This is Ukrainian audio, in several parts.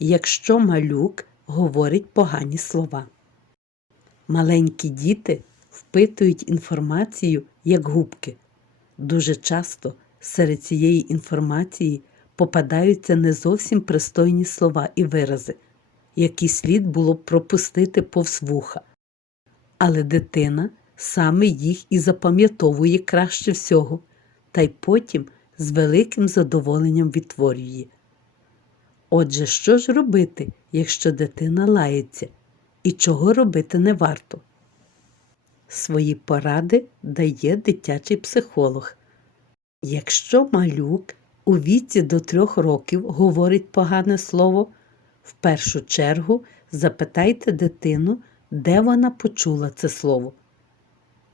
якщо малюк говорить погані слова. Маленькі діти впитують інформацію як губки. Дуже часто серед цієї інформації попадаються не зовсім пристойні слова і вирази, які слід було б пропустити повз вуха. Але дитина саме їх і запам'ятовує краще всього, та й потім з великим задоволенням відтворює. Отже, що ж робити, якщо дитина лається, і чого робити не варто? Свої поради дає дитячий психолог. Якщо малюк у віці до трьох років говорить погане слово, в першу чергу запитайте дитину, де вона почула це слово.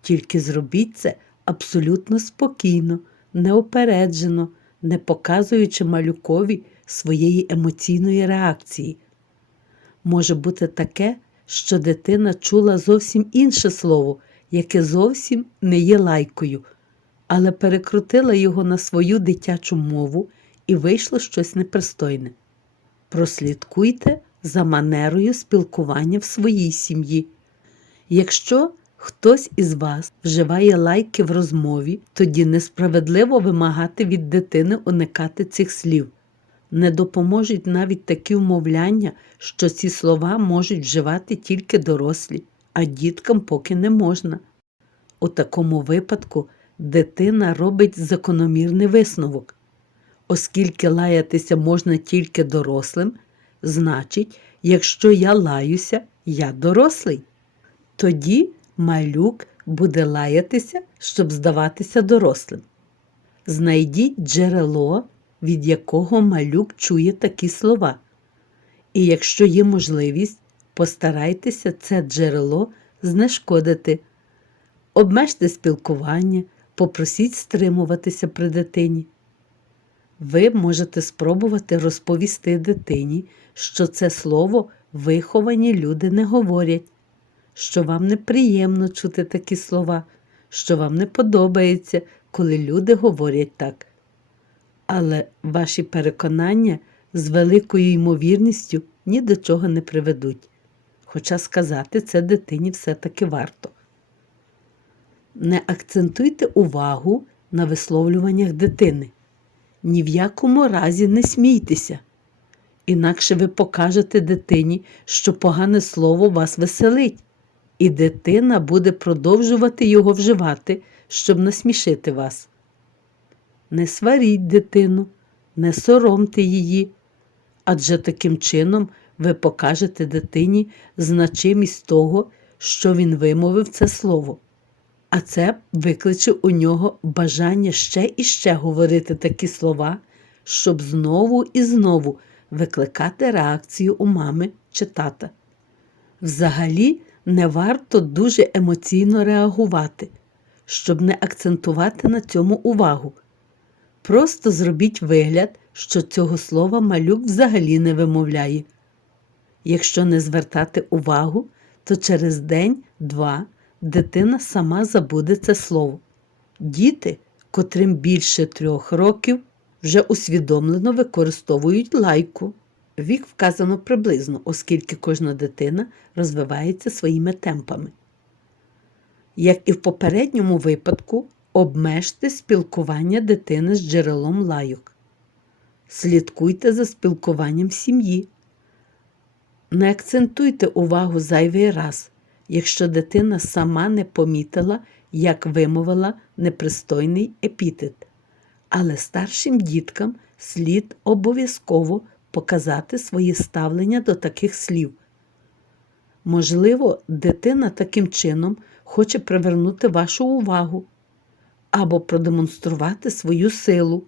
Тільки зробіть це абсолютно спокійно, неопереджено, не показуючи малюкові своєї емоційної реакції. Може бути таке, що дитина чула зовсім інше слово, яке зовсім не є лайкою, але перекрутила його на свою дитячу мову і вийшло щось непристойне. Прослідкуйте за манерою спілкування в своїй сім'ї. Якщо хтось із вас вживає лайки в розмові, тоді несправедливо вимагати від дитини уникати цих слів. Не допоможуть навіть такі вмовляння, що ці слова можуть вживати тільки дорослі, а діткам поки не можна. У такому випадку дитина робить закономірний висновок. Оскільки лаятися можна тільки дорослим, значить, якщо я лаюся, я дорослий. Тоді малюк буде лаятися, щоб здаватися дорослим. Знайдіть джерело, від якого малюк чує такі слова. І якщо є можливість, постарайтеся це джерело знешкодити. Обмежте спілкування, попросіть стримуватися при дитині. Ви можете спробувати розповісти дитині, що це слово виховані люди не говорять, що вам неприємно чути такі слова, що вам не подобається, коли люди говорять так. Але ваші переконання з великою ймовірністю ні до чого не приведуть. Хоча сказати це дитині все-таки варто. Не акцентуйте увагу на висловлюваннях дитини. Ні в якому разі не смійтеся. Інакше ви покажете дитині, що погане слово вас веселить, і дитина буде продовжувати його вживати, щоб насмішити вас. Не сваріть дитину, не соромте її, адже таким чином ви покажете дитині значимість того, що він вимовив це слово. А це викличе у нього бажання ще і ще говорити такі слова, щоб знову і знову викликати реакцію у мами чи тата. Взагалі не варто дуже емоційно реагувати, щоб не акцентувати на цьому увагу. Просто зробіть вигляд, що цього слова малюк взагалі не вимовляє. Якщо не звертати увагу, то через день-два дитина сама забуде це слово. Діти, котрим більше трьох років, вже усвідомлено використовують лайку. Вік вказано приблизно, оскільки кожна дитина розвивається своїми темпами. Як і в попередньому випадку, обмежте спілкування дитини з джерелом лайок. Слідкуйте за спілкуванням сім'ї. Не акцентуйте увагу зайвий раз, якщо дитина сама не помітила, як вимовила непристойний епітет. Але старшим діткам слід обов'язково показати своє ставлення до таких слів. Можливо, дитина таким чином хоче привернути вашу увагу або продемонструвати свою силу.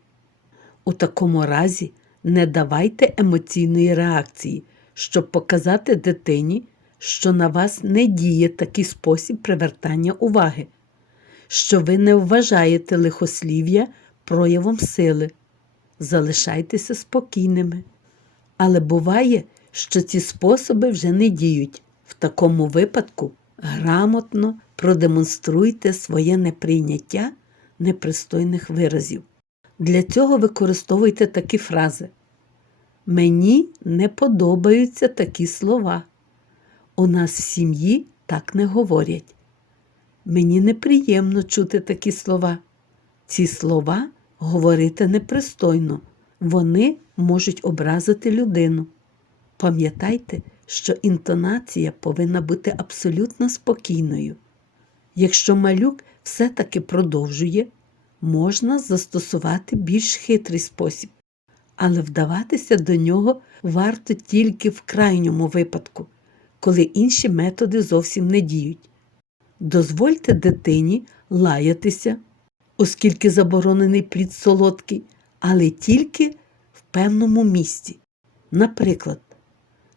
У такому разі не давайте емоційної реакції, щоб показати дитині, що на вас не діє такий спосіб привертання уваги, що ви не вважаєте лихослів'я проявом сили. Залишайтеся спокійними. Але буває, що ці способи вже не діють. В такому випадку грамотно продемонструйте своє неприйняття непристойних виразів. Для цього використовуйте такі фрази. Мені не подобаються такі слова. У нас в сім'ї так не говорять. Мені неприємно чути такі слова. Ці слова говорити непристойно, вони можуть образити людину. Пам'ятайте, що інтонація повинна бути абсолютно спокійною. Якщо малюк все-таки продовжує, можна застосувати більш хитрий спосіб, але вдаватися до нього варто тільки в крайньому випадку, коли інші методи зовсім не діють. Дозвольте дитині лаятися, оскільки заборонений плід солодкий, але тільки в певному місці. Наприклад,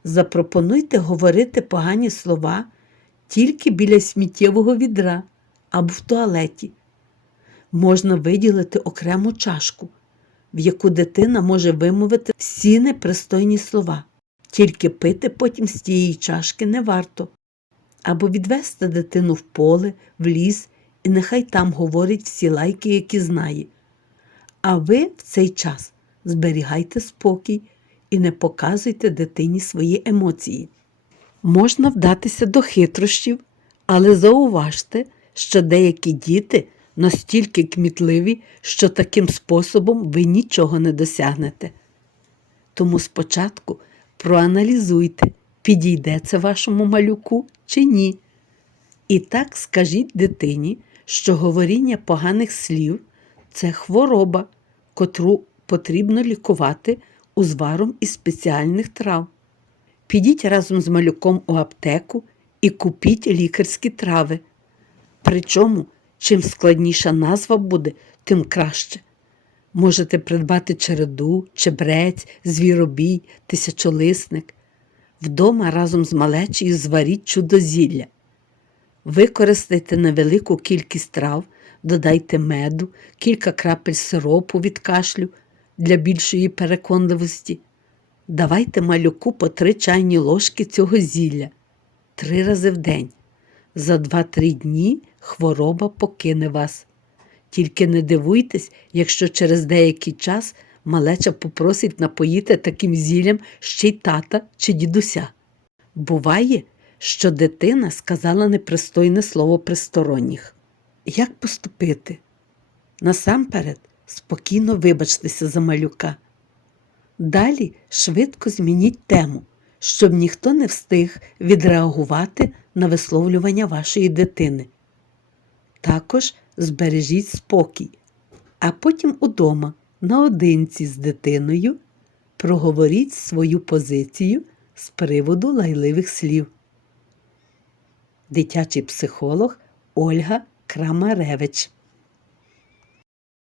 запропонуйте говорити погані слова тільки біля сміттєвого відра або в туалеті. Можна виділити окрему чашку, в яку дитина може вимовити всі непристойні слова, тільки пити потім з тієї чашки не варто. Або відвести дитину в поле, в ліс, і нехай там говорить всі лайки, які знає. А ви в цей час зберігайте спокій і не показуйте дитині свої емоції. Можна вдатися до хитрощів, але зауважте, що деякі діти настільки кмітливі, що таким способом ви нічого не досягнете. Тому спочатку проаналізуйте, підійде це вашому малюку чи ні. І так скажіть дитині, що говоріння поганих слів це хвороба, котру потрібно лікувати узваром із спеціальних трав. Підіть разом з малюком у аптеку і купіть лікарські трави. Причому, чим складніша назва буде, тим краще. Можете придбати череду, чебрець, звіробій, тисячолисник. Вдома разом з малечею зваріть чудозілля. Використайте невелику кількість трав, додайте меду, кілька крапель сиропу від кашлю для більшої переконливості. Давайте малюку по три чайні ложки цього зілля три рази в день. За 2-3 дні хвороба покине вас. Тільки не дивуйтесь, якщо через деякий час малеча попросить напоїти таким зіллям ще й тата чи дідуся. Буває, що дитина сказала непристойне слово присторонніх. Як поступити? Насамперед, спокійно вибачтеся за малюка. Далі швидко змініть тему, щоб ніхто не встиг відреагувати на висловлювання вашої дитини. Також збережіть спокій, а потім удома, наодинці з дитиною, проговоріть свою позицію з приводу лайливих слів. Дитячий психолог Ольга Крамаревич